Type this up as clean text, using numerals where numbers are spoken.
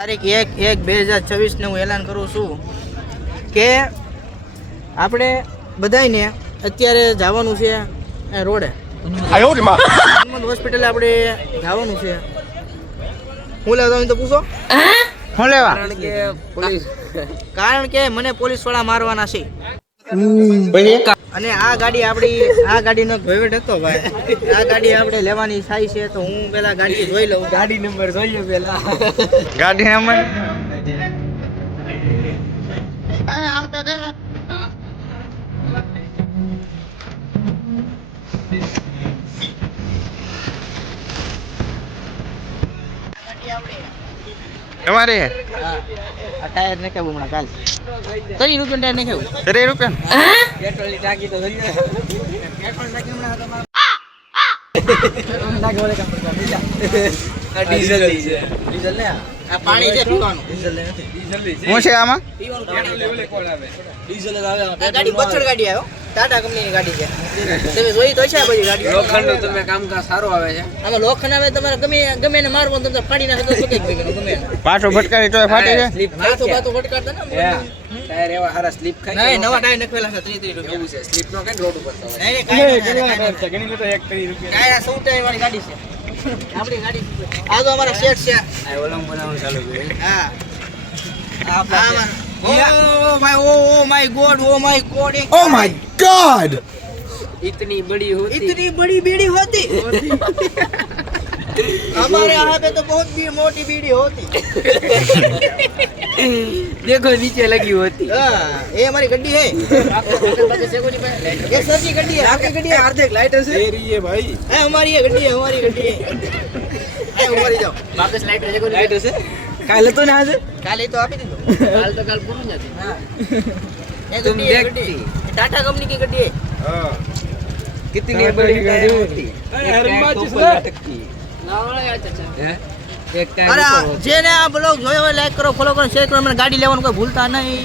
તારીખ 1/1/2024 ને હું એલાન કરું છું કે આપણે બધાને અત્યારે જવાનું છે રોડે હનુમંત હોસ્પિટલે આપણે જવાનું છે. હું લેવા તો પૂછો હું લેવા કારણ કે મને પોલીસ વાળા મારવાના છે અને આ ગાડીનો વહીવટ હતો ભાઈ. આ ગાડી આપણે લેવાની થાય છે તો હું પેલા ગાડી જોઈ લઉં. ગાડી નંબર જોઈએ પેલા. ગાડી નંબર તમારે આ ટાયર ને કેવું હમણાં કાલ 30 રૂપિયા ટાયર ને કેવું 30 રૂપિયા પેટ્રોલની ટાંકી તો થઈ જાય. પેટ્રોલ ટાંકી હમણાં તમારે ટાંકી વાળે કામ કરતા ડીઝલ ને આ પાણી છે પીવાનું. ડીઝલ નથી. શું છે આમાં પીવાનું પાણી લેવલે કોણ આવે ડીઝલ આવે. આ ગાડી બચડ ગાડી આવ્યો ટાટા કંપનીની ગાડી છે. તમે જોઈ તો છે આ બધી ગાડી. લોખંડનું તમે કામકાજ સારું આવે છે આમાં. લોખંડ આવે તમારે ગમે એને મારવો તમે ફાડી નાખો તો પકડી ગયો ગમે પાછો ભટકાડી તો ફાટે છે. સ્લીપ પાછો ભટકાડતા ને ટાયર એવા હારા સ્લીપ ખાય. નહીં નવા ટાયર નખવેલા છે 30 રૂપિયા એવું છે. સ્લીપ નો કઈ રોડ ઉપર તો નહીં કાઈ ગણી લે તો 1 30 રૂપિયા કાયા 100 ટાયર વાળી ગાડી છે આપણી ગાડી. આ તો અમારા શેઠ છે. આ ઓલમ બનાવવાનું ચાલુ કર્યું. હા આ ભાઈ oh my god oh my God! इतनी बड़ी बीड़ी होती हमारे यहाँ पे तो बहुत भी मोटी बीड़ी होती. देखो नीचे लगी होती. ये हमारी गड्डी है. ये सर की गड्डी है. आपकी गड्डी है. अर्धेक लाइटर से तेरी है भाई. हमारी ये गड्डी है. हमारी जाओ वापस लाइटर से काले तो ना आज काले तो आप ही दे दो. काल पूरी जाती. हाँ ये गड्डी टाटा कंपनी की गड्डी है. हाँ. कितनी बड़ी गाड़ी होती. અરે જેને આ બ્લોગ જોયો હોય લાઈક કરો ફોલો કરો શેર કરો. મને ગાડી લેવાનું કોઈ ભૂલતા નહીં.